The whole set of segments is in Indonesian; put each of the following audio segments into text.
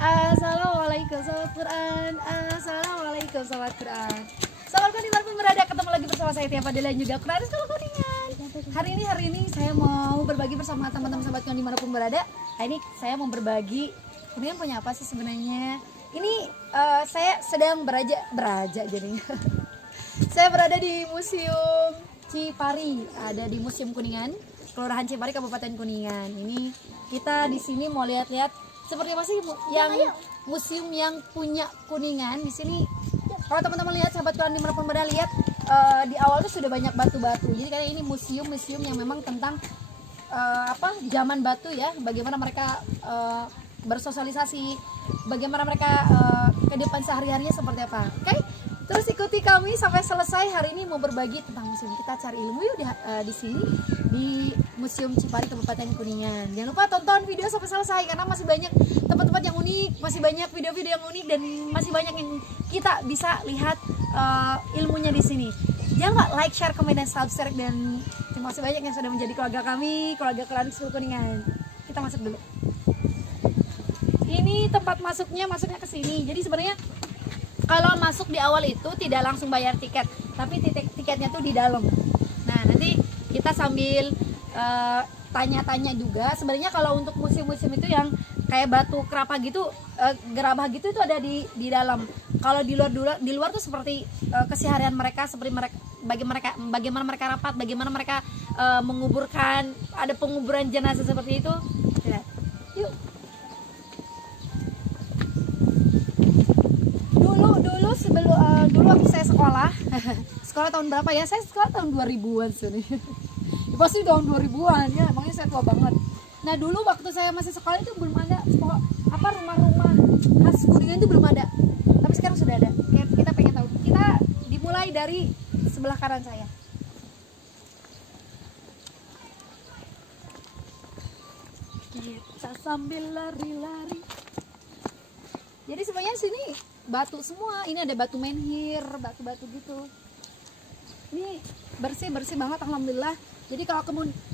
Assalamualaikum sahabat Quran. Assalamualaikum sahabat Quran. Sahabat Quran dimanapun berada, ketemu lagi bersama saya Tia Fadila juga Quran Sekolah Kuningan. Hari ini saya mau berbagi bersama teman-teman sahabat Quran dimanapun berada. Ini saya mau berbagi. Kuningan punya apa sih sebenarnya? Ini saya sedang beraja jadinya. Saya berada di Museum Cipari, ada di Museum Kuningan, Kelurahan Cipari, Kabupaten Kuningan. Ini kita di sini mau lihat-lihat seperti apa sih yang museum yang punya Kuningan di sini. Kalau teman-teman lihat, sahabat Quran dimanapun berada, lihat di awal tuh sudah banyak batu-batu. Jadi kayak ini museum yang memang tentang zaman batu ya, bagaimana mereka bersosialisasi, bagaimana mereka kehidupan sehari-harinya seperti apa. Oke? Terus ikuti kami sampai selesai. Hari ini mau berbagi tentang museum. Kita cari ilmu yuk di sini di Museum Cipari Kabupaten Kuningan. Jangan lupa tonton video sampai selesai karena masih banyak tempat-tempat yang unik, masih banyak video-video yang unik, dan masih banyak yang kita bisa lihat ilmunya di sini. Jangan lupa like, share, komen, dan subscribe, dan terima kasih banyak yang sudah menjadi keluarga kami, keluarga Quran Sekolah Kuningan. Kita masuk dulu. Ini tempat masuknya ke sini. Jadi sebenarnya kalau masuk di awal itu tidak langsung bayar tiket, tapi tiketnya tuh di dalam. Nah, nanti kita sambil tanya-tanya juga. Sebenarnya kalau untuk museum-museum itu yang kayak batu kerapa gitu, gerabah gitu, itu ada di dalam. Kalau di luar tuh seperti keseharian mereka, seperti bagaimana mereka rapat, bagaimana mereka menguburkan, ada penguburan jenazah seperti itu. Lihat. Yuk. Dulu waktu saya sekolah tahun berapa ya? Saya sekolah tahun 2000-an sini. Pasti tahun 2000-an ya, makanya saya tua banget. Nah, dulu waktu saya masih sekolah itu belum ada rumah-rumah khas Kuningan itu belum ada. Tapi sekarang sudah ada. Kita pengen tahu. Kita dimulai dari sebelah kanan saya. Kita sambil lari-lari. Jadi sebenarnya sini batu semua. Ini ada batu menhir, batu-batu gitu. Ini bersih banget, alhamdulillah. Jadi kalau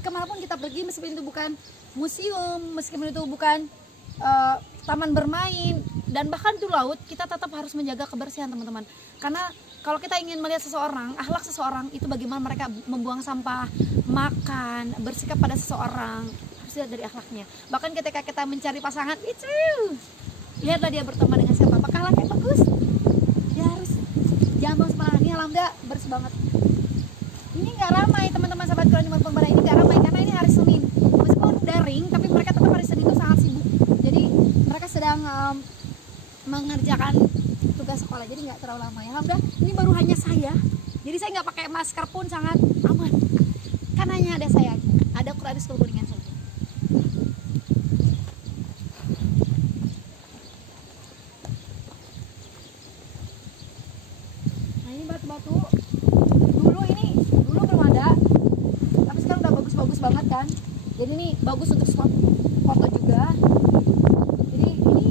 kemanapun kita pergi, meskipun itu bukan museum, meskipun itu bukan taman bermain, dan bahkan itu laut, kita tetap harus menjaga kebersihan, teman-teman. Karena kalau kita ingin melihat seseorang, akhlak seseorang itu bagaimana mereka membuang sampah, makan, bersikap pada seseorang, harus lihat dari akhlaknya. Bahkan ketika kita mencari pasangan, lihatlah dia berteman dengan siapa. Apakah akhlaknya bagus? Dia harus jangan buang sampah. Ini alhamdulillah bersih banget. Ini nggak ramai, teman-teman sahabat Quran dimanapun berada. Ini nggak ramai karena ini hari Senin. Meskipun daring, tapi mereka tetap hari Senin itu sangat sibuk. Jadi mereka sedang mengerjakan tugas sekolah. Jadi nggak terlalu lama ya. Alhamdulillah ini baru hanya saya. Jadi saya nggak pakai masker pun, sangat aman. Karena hanya ada saya, ada Quran Sekolah Kuningan saja. Nah, ini batu-batu. Dulu belum ada, tapi sekarang udah bagus banget kan. Jadi ini bagus untuk foto juga. Jadi ini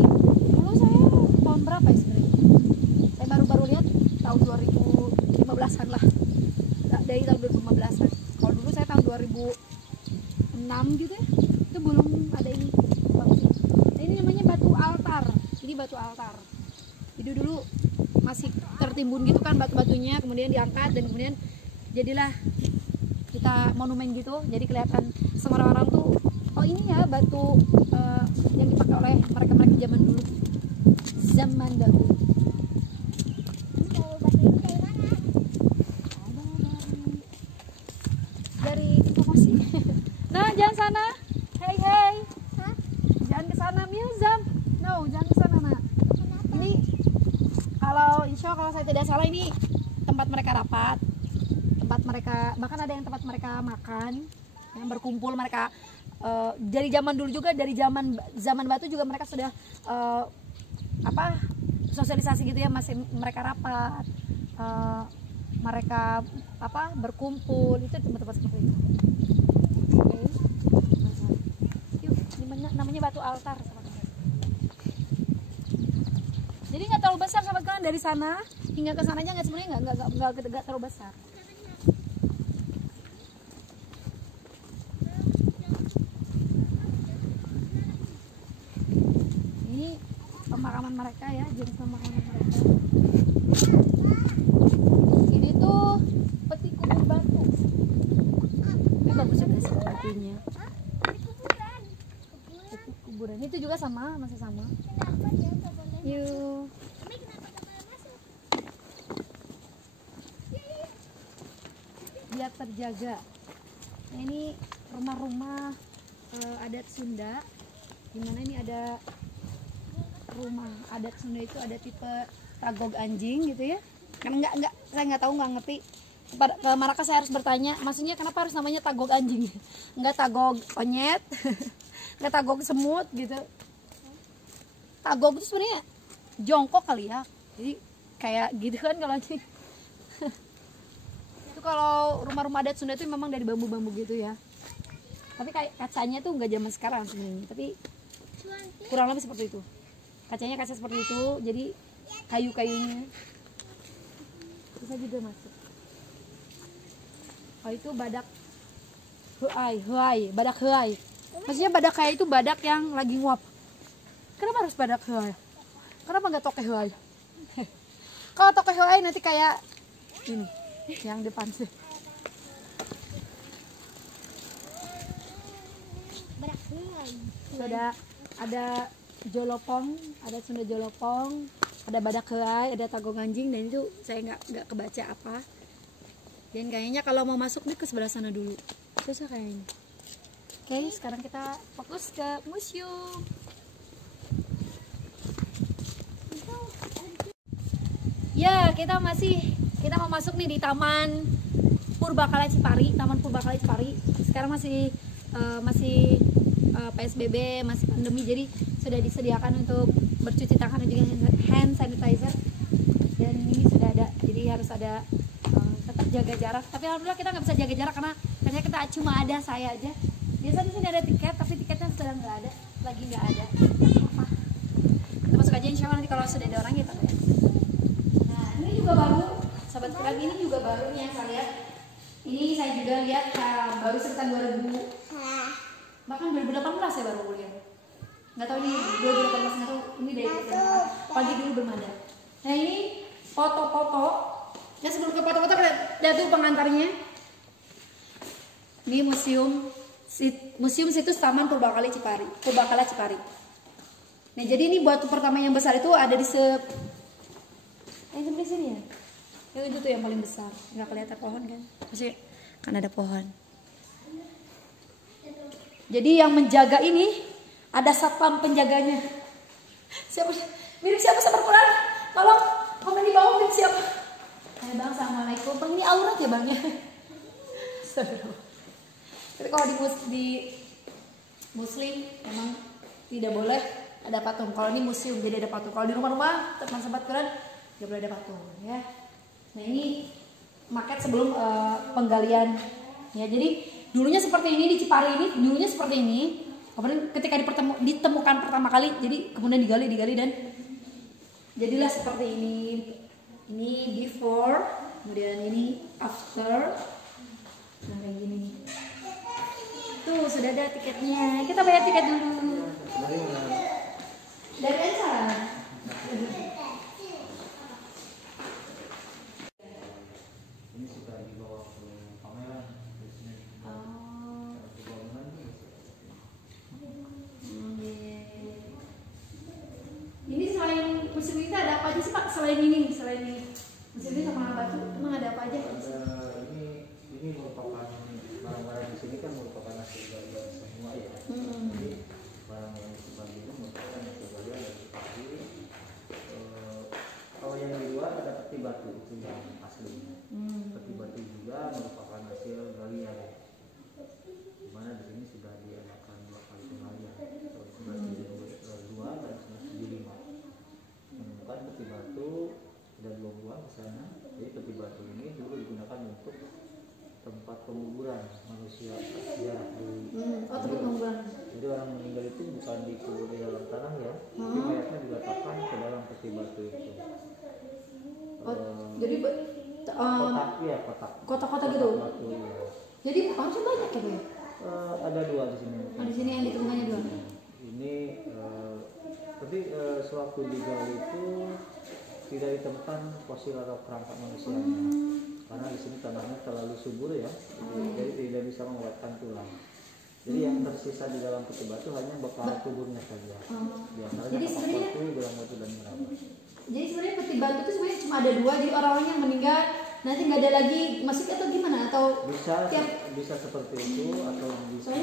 dulu saya tahun berapa ya sebenarnya? Saya baru lihat tahun 2015-an lah. Dari tahun 2015-an. Kalau dulu saya tahun 2006 gitu ya. Itu belum ada ini. Bagus. Nah, ini namanya batu altar. Ini batu altar. Jadi dulu masih tertimbun gitu kan batu-batunya, kemudian diangkat dan kemudian jadilah kita monumen gitu. Jadi kelihatan semua orang tuh, oh ini ya batu yang dipakai oleh mereka zaman dahulu. Batu ini dari mana? Dari informasi. Nah, jangan sana. Hey. Hah? Jangan ke sana, Milzam. No, jangan ke sana, Nak. Kenapa? Ini insya Allah kalau saya tidak salah, ini tempat mereka rapat, tempat mereka, bahkan ada yang tempat mereka makan, yang berkumpul mereka. Dari zaman dulu juga, dari zaman batu juga mereka sudah sosialisasi gitu ya, masih mereka rapat, mereka berkumpul, itu tempat-tempat seperti itu. Oke. Yuk, ini namanya batu altar. Jadi nggak terlalu besar sahabat kan, dari sana hingga ke sananya nggak terlalu besar. Ini pemakaman mereka ya, jenis pemakaman mereka. Ini tuh peti kubur batu. Ini bagus juga sih batunya. Peti kuburan itu juga sama, masih sama. Yuk. Biar terjaga. Nah, ini rumah-rumah adat Sunda. Dimana ini ada rumah adat Sunda itu ada tipe tagog anjing gitu ya. Karena saya nggak tahu, nggak ngerti. Ke Maraka saya harus bertanya, maksudnya kenapa harus namanya tagog anjing? Nggak tagog onyet, nggak tagog semut gitu. Tagog itu sebenarnya jongkok kali ya. Jadi kayak gitu kan kalau anjing. Itu kalau rumah-rumah adat Sunda itu memang dari bambu-bambu gitu ya. Tapi kayak kacanya tuh nggak zaman sekarang sebenarnya, tapi kurang lebih seperti itu. Kacanya kaca seperti itu, jadi kayu-kayunya bisa juga masuk. Oh itu badak huai, badak huai. Maksudnya badak huai itu badak yang lagi nguap. Kenapa harus badak huai? Kenapa nggak toke huai? Kalau toke huai nanti kayak ini, yang depan sih. Ada jolopong, ada Sunda jolopong, ada badak helai, ada tagong anjing, dan itu saya nggak kebaca apa. Dan kayaknya kalau mau masuk nih ke sebelah sana dulu, susah kayaknya. Oke, sekarang kita fokus ke museum. Ya, kita mau masuk nih di Taman Purbakala Cipari, Taman Purbakala Cipari. Sekarang masih PSBB, masih pandemi, jadi sudah disediakan untuk bercuci tangan dan juga hand sanitizer, dan ini sudah ada, jadi harus ada tetap jaga jarak. Tapi alhamdulillah kita nggak bisa jaga jarak karena ternyata kita cuma ada saya aja. Biasa di sini ada tiket, tapi tiketnya sedang nggak ada, lagi nggak ada. Kita masuk aja, insya Allah nanti kalau sudah ada orang kita lihat. Nah ini juga baru, sahabat Quran, ini juga baru nih yang saya lihat. Ini saya juga lihat baru sekitar 2000. Bahkan 2018 ya baru kuliah. Nggak tahu ini 2018, nggak tahu ini dari pagi dulu belum ada. Nah ini foto-foto. Ya sebelum ke foto-foto lihat tuh pengantarnya. Ini museum situs Taman Purbakala Cipari. Nah jadi ini batu pertama yang besar itu ada di sebelah sini ya. Yang itu tuh yang paling besar. Nggak kelihatan pohon kan? Maksudnya kan ada pohon. Jadi yang menjaga ini ada satpam penjaganya. Mirip siapa sahabat Quran? Tolong komen di bawah mirip siapa? Bang, assalamualaikum. Bang, ini aurat ya bang ya? Tapi kalau di Muslim memang tidak boleh ada patung. Kalau ini museum jadi ada patung. Kalau di rumah-rumah teman sahabat Quran tidak boleh ada patung ya. Nah ini maket sebelum penggalian ya. Jadi dulunya seperti ini di Cipari ini, dulunya seperti ini. Kemudian ketika ditemukan pertama kali, jadi kemudian digali dan jadilah seperti ini. Ini before, kemudian ini after. Nah kayak gini. Tuh sudah ada tiketnya. Kita bayar tiket dulu. Dari Elsa. Museum ini ada apa aja sih Pak? Selain ini museum ini sama batu, emang ada apa aja? Ini merupakan barang-barang di sini kan merupakan hasil galian semua ya. Jadi barang yang dibagi itu merupakan hasil galian dari pagi. Kalau yang di luar ada peti batu itu yang asli. Peti batu juga merupakan hasil galian. Dimana di sini sudah diadakan 2 kali penggalian, tahun 1972 dan 1975. Menemukan peti batu dan buang-buang ke sana. Jadi peti batu ini dulu digunakan untuk tempat penguburan manusia sejarah dulu. Tempat penguburan. Jadi orang meninggal itu bukan dikubur di dalam tanah ya, tapi mayatnya diletakkan ke dalam peti batu itu. Jadi kotak ya, kotak-kotak gitu. Batu, ya. Jadi harusnya banyak ya Bu? Ada 2 di sini. Di sini yang ditemukannya 2. Ini Tapi sewaktu digali itu tidak ditemukan fosil atau kerangka manusia. Karena di sini tanahnya terlalu subur ya, jadi tidak bisa menguatkan tulang. Jadi yang tersisa di dalam peti batu hanya bekal tubuhnya saja. Jadi sebenarnya gelang batu dan meraba. Jadi sebenarnya peti batu itu sebenarnya cuma ada 2, jadi orang-orang yang meninggal nanti nggak ada lagi masih atau gimana atau bisa seperti itu atau bisa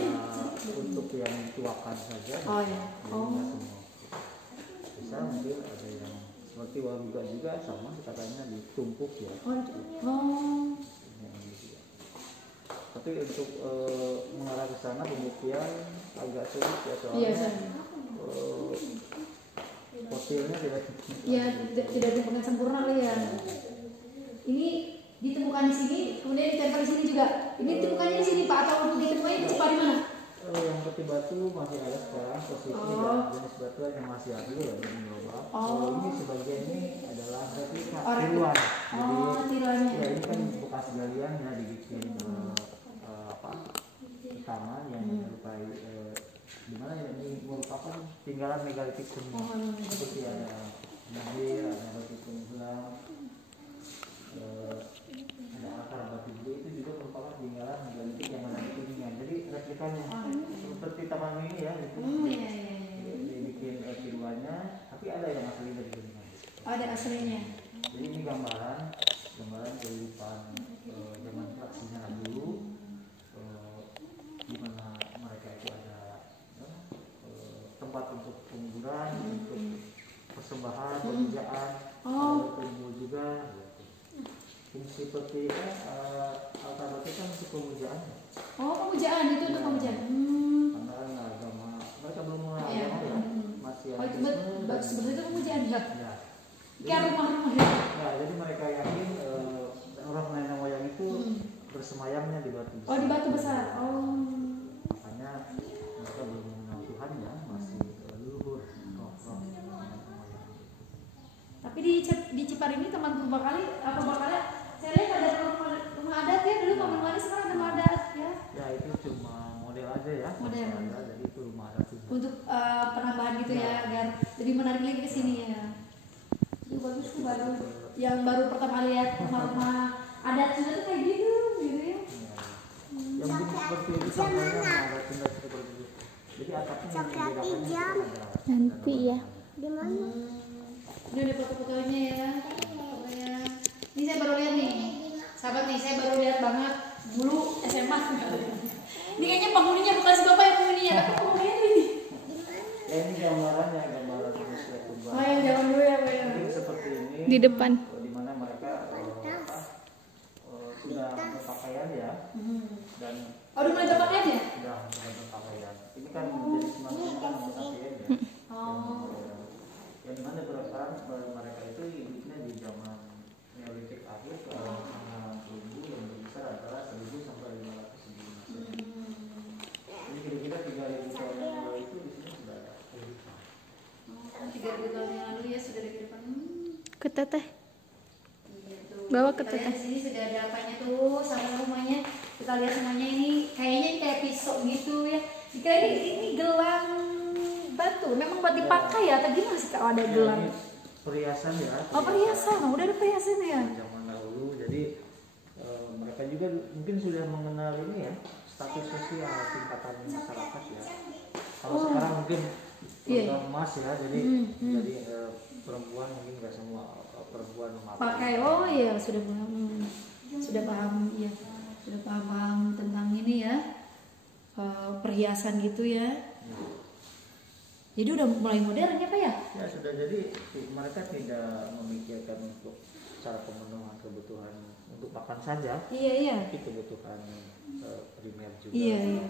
untuk yang tuakan saja. Oh ya. Nggak semua. Bisa mungkin ada yang seperti waruga juga sama katanya ditumpuk ya. Tapi untuk mengarah ke sana pembuktian agak sulit ya soalnya fosilnya tidak ditemukan sempurna lah ya. Ini ditemukan di sini, kemudian ditempel di sini juga. Ini ditemukannya di sini Pak atau untuk ditemukannya di Cipari mana? Yang peti batu masih ada sekarang posisi dan jenis batu yang masih ada ya di global. Ini sebagian ini adalah replika tiruan. Tiruannya. Ya ini kan bekas galian ya dibikin utama yang menyerupai dimana ini merupakan tinggalan megalitik semua. Seperti ada nabir, ada batu tunggal, ada akar batu juga itu juga merupakan tinggalan megalitik yang ada di kuningan. Jadi replikanya seperti taman ini ya, gitu. Dibikin tiruannya, tapi ada yang asli dari kuningan. Ada aslinya. Jadi ini gambaran kehidupan zaman praksina dulu, di mana mereka itu ada tempat untuk penguburan, untuk persembahan, pemujaan, ada juga. Fungsi seperti altar batu kan untuk pemujaan. Pemujaan itu untuk pemujaan. Karena kan agama mereka belum mengenal agama ya, masih ada. Sebenarnya itu pemujaan ya. Kayak rumah-rumah ya. Jadi mereka yakin orang nenek moyang itu bersemayamnya di batu besar. Di batu besar. Makanya mereka belum mengenal Tuhan ya, masih leluhur roh nenek moyang. Tapi di Cipari ini teman Purbakali saya lihat ada rumah adat ya, dulu Pak Mali sekarang ada rumah adat ya. Ya itu cuma model aja ya. Model. Jadi itu rumah adat juga. Untuk penambahan gitu ya, agar lebih menarik lagi ke sini ya. Itu bagus tuh yang baru pertama lihat rumah adat juga tuh kayak gitu ya. Yang mungkin seperti itu contohnya ada tenda seperti itu. Jadi atapnya yang membedakannya ada. Nanti ya. Di mana? Ini ada foto-fotonya ya. Ini saya baru lihat nih. Sahabat nih, saya baru lihat banget dulu SMA. Ini kayaknya penghuninya bukan si bapak yang penghuninya, tapi penghuninya ini. Ini gambaran manusia purba. Yang zaman dulu ya, Pak. Jadi seperti ini. Di depan. Di mana mereka sudah berpakaian ya. Dan udah mulai berpakaian ya? Sudah mulai berpakaian. Ini kan menjadi semakin kan berpakaian ya. Yang dimana berperan mereka itu hidupnya di zaman Neolitik akhir ke zaman Tumbuh yang terbesar adalah 1000 sampai 500 sebelum Masehi. Jadi kira-kira 3000 tahun yang lalu itu di sini sudah ada kehidupan. 3000 tahun yang lalu ya sudah ada kehidupan. Ke teteh. Iya tuh. Bawa ke Kita lihat teteh. di sini sudah ada apanya tuh sama rumahnya. Kita lihat semuanya ini kayaknya kayak pisau gitu ya. Dikira ini gelang batu. Memang buat dipakai ya atau gimana sih kalau ada gelang? Perhiasan ya. Perhiasan. Udah ada perhiasan ya. Zaman dahulu. Jadi mereka juga mungkin sudah mengenal ini ya, status sosial tingkatan masyarakat ya. Kalau sekarang mungkin emas ya, jadi perempuan mungkin nggak semua perempuan pakai. Sudah paham ya, sudah paham tentang ini ya, perhiasan gitu ya. Jadi udah mulai modern ya Pak ya? Ya sudah, jadi mereka tidak memikirkan untuk cara pemenuhan kebutuhan untuk makan saja. Iya. Tapi kebutuhan primer juga. Iya.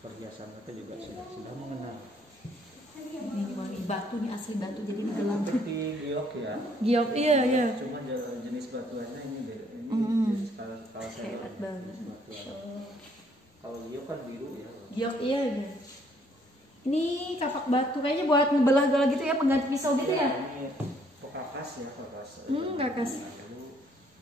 Perhiasan mereka juga sudah mengenal. Ini wangi batu nih, asli batu, jadi ini gelang. Seperti giok ya. Giok, iya. Cuma jenis batuannya ini sekarang kalau saya hebat banget. Kalau giok kan biru ya. Giok iya. Ini kapak batu kayaknya buat ngebelah-belah gitu ya, pengganti pisau gitu ya. Ini kakas ya, kakas. Kakas.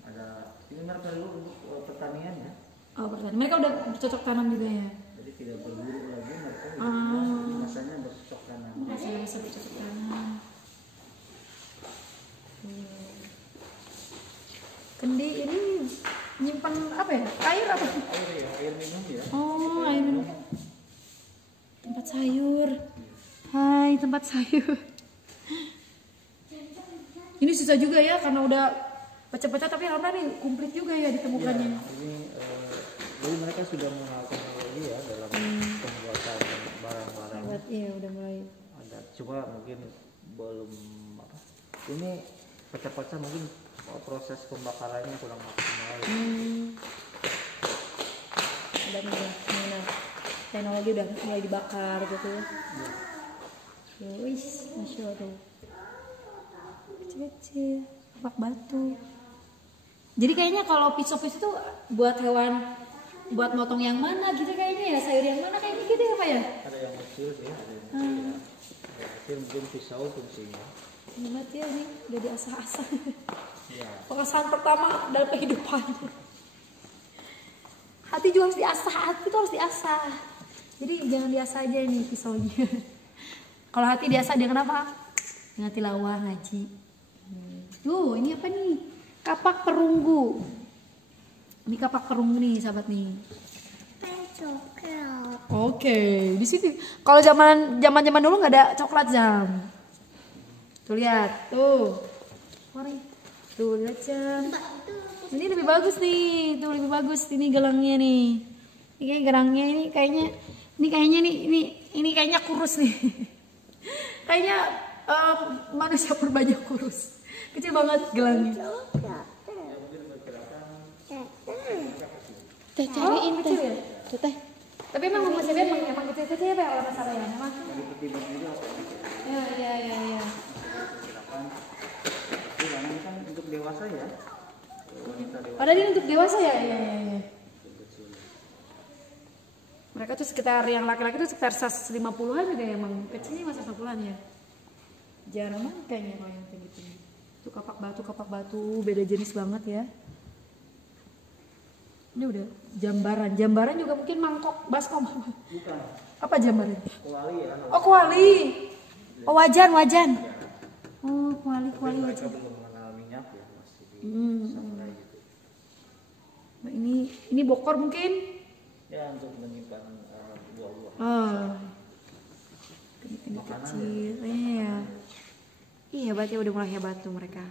Ada ini mereka dulu untuk pertanian ya. Pertanian. Mereka udah cocok tanam juga ya. Jadi tidak berburu lagi mereka. Ah. Masanya bercocok kanan. Masih bisa bercocok tanam. Kendi ini nyimpan apa ya? Air apa? Air ya, air minum ya. Oh, air minum. Tempat sayur. Hai, tempat sayur. Ini susah juga ya karena udah pecah-pecah, tapi alhamdulillah nih komplit juga ya ditemukannya. Ya, ini jadi mereka sudah mengenal teknologi ya dalam pembuatan barang-barang. Iya, udah mulai. Ada, cuma mungkin belum apa. Ini pecah-pecah mungkin proses pembakarannya kurang maksimal. Udah mulai teknologi udah mulai dibakar gitu ya. Wih, masya Allah. Kecil-kecil, kapak batu. Jadi kayaknya kalau pisau-pisau itu buat hewan, buat motong yang mana gitu kayaknya ya, sayur yang mana kayaknya gitu ya Pak ya? Ada yang kecil sih, ada yang kecil ya. Yang kecil mungkin pisau fungsinya. Hebat ya, ini udah diasah-asah. Ya. Pengasahan pertama dalam kehidupan. Hati juga harus diasah, hati itu harus diasah. Jadi jangan diasah aja ini pisaunya. Kalau hati diasah dia kenapa? Dengan tilawah ngaji. Tuh, ini apa nih? Kapak perunggu. Ini kapak perunggu nih, sahabat nih. Oke, di sini. Kalau zaman dulu nggak ada coklat jam. Tuh lihat, tuh. Tuh lihat jam. Ini lebih bagus nih, tuh lebih bagus ini gelangnya nih. Ini kayak gelangnya ini kayaknya kurus nih. Kayaknya manusia purbanya kurus. Kecil banget gelangnya. Teh cariin Oh, teh. kecil ya? Tuh teh. Tapi emang masih emang kecil-kecil ya kalau masalah ya memang. Ya. Ini kan untuk dewasa ya. Wanita dewasa. Padahal ini untuk dewasa ya. Ya. Mereka tuh sekitar yang laki-laki tuh sekitar 150-an juga ya, emang kecilnya masih 50-an ya. Jarang banget kayaknya kalau yang tinggi. Itu kapak batu beda jenis banget ya. Ini udah jambaran juga mungkin mangkok baskom. Bukan. Apa jambaran? Kuali ya. Oh kuali. Oh wajan. Oh kuali Mereka wajan. belum mengenal minyak ya, masih di samurai gitu. Nah, ini bokor mungkin. Ya untuk menyimpan buah-buah. Ini kecil. Iya. Iya hebat ya, udah mulai hebat tuh mereka.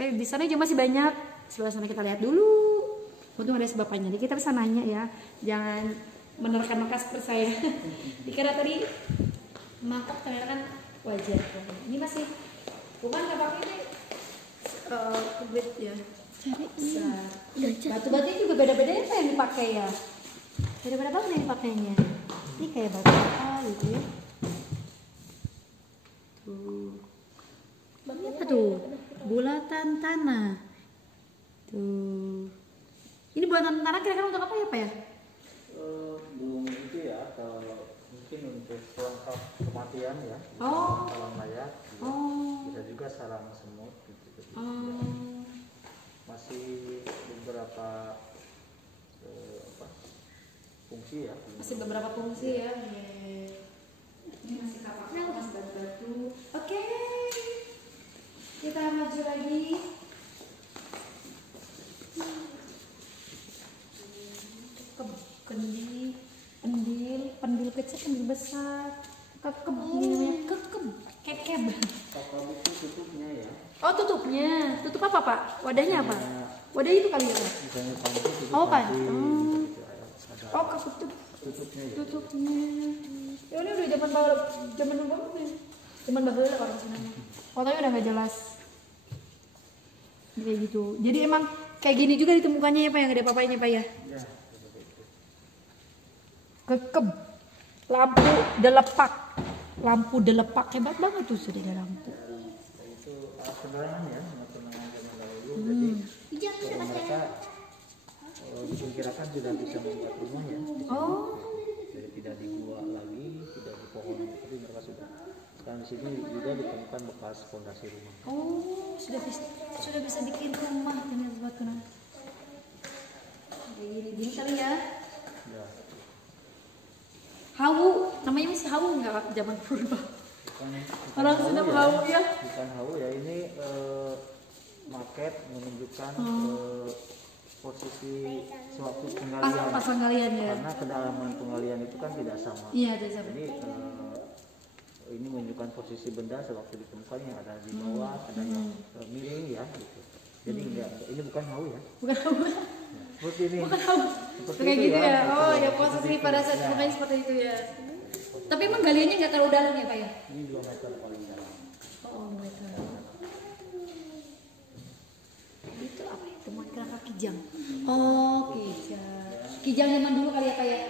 Di sana juga masih banyak. Sebelah sana kita lihat dulu. Untung ada sebapanya. Jadi kita bisa nanya ya. Jangan menerka-nerka seperti saya. Dikira tadi mangkok ternyata kan wajar. Ini masih bukan kapak ini kubit ya. Batu-batunya juga beda-beda apa yang dipakai ya. Beda-beda banget yang dipakainya. Ini kayak batu apa gitu ya. Tuh. Apa tuh? Bulatan tanah. Tuh. Ini bulatan tanah kira-kira untuk apa ya Pak ya? Belum itu ya, kalau mungkin untuk pelengkap kematian ya. Oh. Kalau mayat. Oh. Bisa juga sarang semut gitu. Oh. Masih beberapa fungsi ya. Masih beberapa fungsi ya. Ini masih kapak, masih batu-batu. Oke. Kita maju lagi. Pendil kecil, pendil besar. Kekeb, kekeb. Kapal itu tutupnya ya. Oh tutupnya, tutup apa Pak? Wadahnya apa? Wadah itu kali ya Pak? Misalnya panci tutup Oh kan? panci, gitu, ada Oh ketutup. tutupnya ya. Tutupnya. Ya ini udah zaman banget nih. Zaman bahula orang sana. Fotonya udah nggak jelas. Kayak gitu. Jadi emang kayak gini juga ditemukannya ya Pak, yang ada papainya Pak ya? Ya. Kekeb. Lampu delepak hebat banget tuh sudah ada lampu. Itu penerangan ya, penerangan zaman dahulu. Jadi kalau mereka diperkirakan sudah bisa membuat rumah ya. Oh. Jadi tidak di gua lagi, tidak di pohon, tapi mereka sudah. Sekarang di sini juga ditemukan bekas fondasi rumah. Oh, sudah bisa bikin rumah dengan batu. Gini kali ya. Ya. Hawu, namanya masih hawu nggak zaman purba? Orang Sunda hawu ya. Bukan hawu ya, ini market menunjukkan posisi suatu penggalian. Pas penggalian ya. Karena kedalaman penggalian itu kan tidak sama. Iya, tidak sama. Jadi ini menunjukkan posisi benda sewaktu ditemukan yang ada di bawah, ada yang miring ya gitu. Jadi ini bukan hawu ya. Bukan hawu. Ya, seperti ini. Bukan hawu. Kayak gitu ya. Oh ya, posisi pada saat ditemukan seperti itu ya. Tapi emang galiannya nggak terlalu dalam ya Pak ya? Ini 2 meter paling dalam. Oh, 2 meter. Itu apa ya? Temuan kerangka kijang. Oh, kijang. Kijang zaman dulu kali ya Pak ya?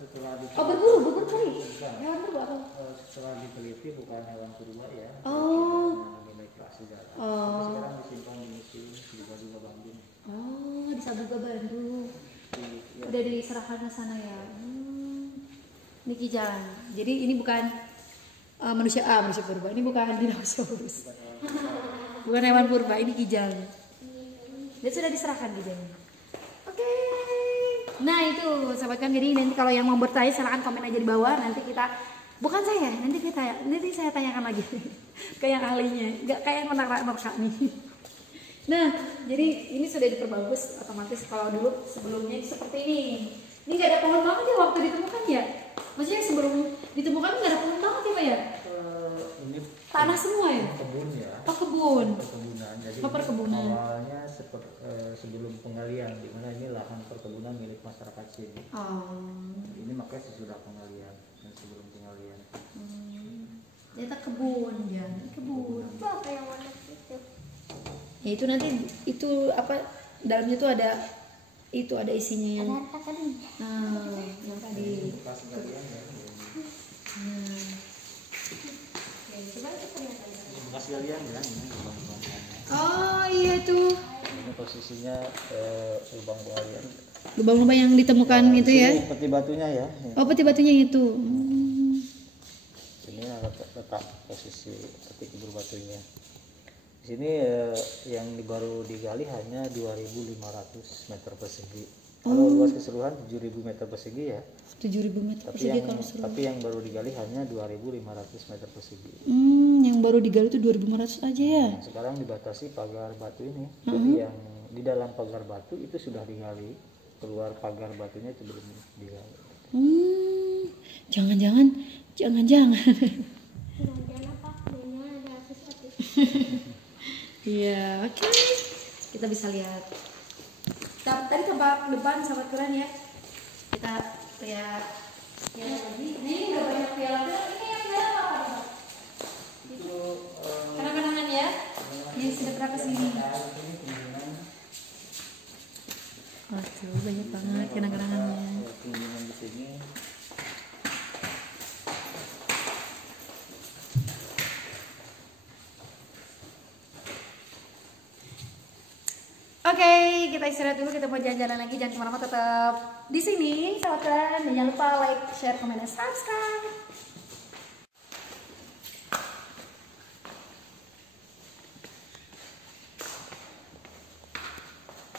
Setelah berburu kali. Hewan berburu apa? Setelah diteliti bukan hewan purba ya. Oh. Nilai prasejarah. Oh. Sekarang disimpan di museum di Sabuga Bandung. Oh, di Sabuga Bandung. Udah diserahkan ke sana ya. Ini kijang. Jadi ini bukan manusia purba. Ini bukan dinosaurus. Bukan hewan purba, ini kijang. Dan sudah diserahkan kijangnya. Oke. Nah itu sahabat kan, jadi nanti kalau yang mau bertanya silahkan komen aja di bawah. Nanti kita, bukan saya, nanti saya tanyakan lagi ke yang ahlinya, nggak kayak yang menak-menak nih. Nah jadi ini sudah diperbagus otomatis. Kalau dulu sebelumnya seperti ini. Ini nggak ada pohon banget ya waktu ditemukan ya. Maksudnya sebelum ditemukan nggak ada pohon banget ya Pak ya? Ini Tanah semua ya? kebun ya. Oh kebun. Perkebunan. Jadi Perkebunan. awalnya sebelum penggalian, di mana ini lahan perkebunan milik masyarakat sini. Oh. Ini makanya sesudah penggalian dan sebelum penggalian. Ternyata kebun ya, kebun. Itu apa yang warna itu? Ya itu nanti itu apa dalamnya tuh ada itu ada isinya yang Ada harta kan? yang tadi. Pas penggalian ya. Nah. Oke, coba kita lihat aja. Bekas galian ya, ini lubang-lubangnya. Oh iya tuh. Ini posisinya lubang penggalian. Lubang-lubang yang ditemukan itu ya. Ini peti batunya ya. Oh, peti batunya itu. Ini letak posisi peti kubur batunya. Di sini yang baru digali hanya 2.500 meter persegi. Kalau luas keseluruhan 7.000 meter persegi ya. 7.000 meter persegi kalau seluruh. Tapi yang baru digali hanya 2.500 meter persegi. Yang baru digali itu 2.500 aja ya. Nah, sekarang dibatasi pagar batu ini. Jadi yang di dalam pagar batu itu sudah digali, keluar pagar batunya itu belum digali. Jangan-jangan. Jangan apa? Jangan ada sesuatu. Iya, oke. Kita bisa lihat. Tadi tempat depan sahabat keren ya. Kita lihat lagi. Ini udah banyak piala. Ini yang piala apa nih? Itu Kenang-kenangan ya. Ini sudah pernah kesini. Waduh, banyak banget kenang-kenangannya. kunjungan di sini. Oke, kita istirahat dulu, kita mau jalan-jalan lagi. Jangan kemana-mana, tetap di sini, sahabat keren. Dan jangan lupa like, share, komen, dan subscribe.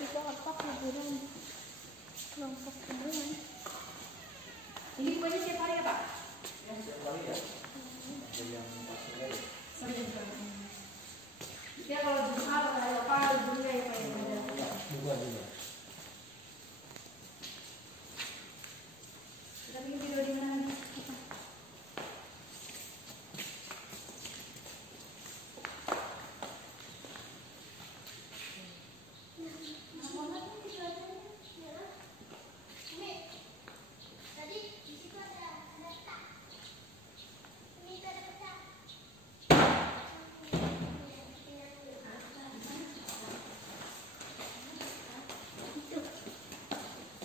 Itu apa kuburan? Kelompok kuburan. Ini bukanya setiap hari ya Pak? Ya, setiap kali ya. Ada yang pastinya ya. Sering banget. Ya kalau Jumat atau hari apa, liburnya ya Pak ya? Juga juga. Kita bikin video di mana nih?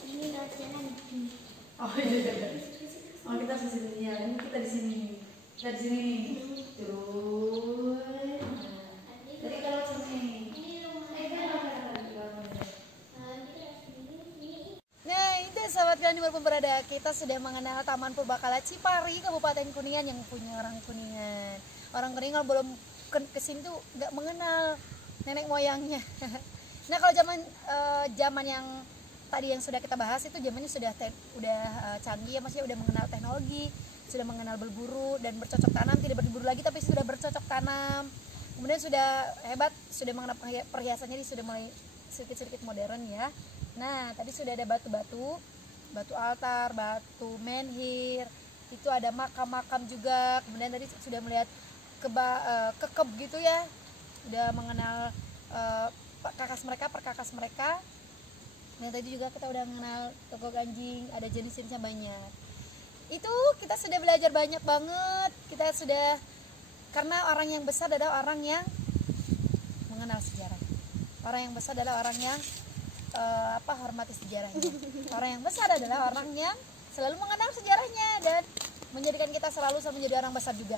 Ini lewat jalan. Oh iya. Oh kita di sini ya. Ini kita di sini. Kita di sini. Terus. Tadi kalau sini. Nah itu sahabat kalian dimanapun berada, kita sudah mengenal Taman Purbakala Cipari, Kabupaten Kuningan, yang punya orang Kuningan. Orang Kuningan belum kesini tuh nggak mengenal nenek moyangnya. Nah kalau zaman yang tadi yang sudah kita bahas itu zamannya sudah canggih ya, maksudnya udah mengenal teknologi, sudah mengenal berburu dan bercocok tanam, tidak berburu lagi tapi sudah bercocok tanam. Kemudian sudah hebat, sudah mengenal perhiasannya, sudah mulai sedikit-sedikit modern ya. Nah, tadi sudah ada batu-batu, batu altar, batu menhir, itu ada makam-makam juga. Kemudian tadi sudah melihat kekeb gitu ya, udah mengenal perkakas mereka. Dan tadi juga kita udah mengenal toko ganjing, ada jenis-jenisnya banyak. Itu kita sudah belajar banyak banget. Kita sudah, karena orang yang besar adalah orang yang mengenal sejarah. Orang yang besar adalah orang yang hormati sejarahnya. Orang yang besar adalah orang yang selalu mengenal sejarahnya dan menjadikan kita selalu menjadi orang besar juga.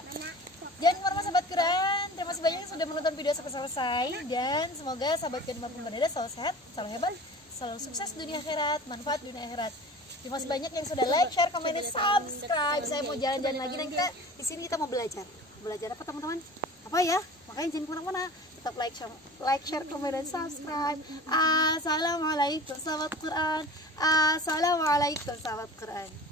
Jangan lupa sahabat Quran, terima kasih banyak yang sudah menonton video sampai selesai, dan semoga sahabat Quran dimanapun berada selalu sehat, selalu hebat, selalu sukses dunia akhirat, manfaat dunia akhirat. Terima kasih banyak yang sudah like, share, komen, dan subscribe. Saya mau jalan-jalan lagi, dan kita di sini kita mau belajar. Belajar apa teman-teman? Apa ya? Makanya jangan kemana-mana. Tetap like, share, komen, dan subscribe. Assalamualaikum sahabat Quran. Assalamualaikum sahabat Quran.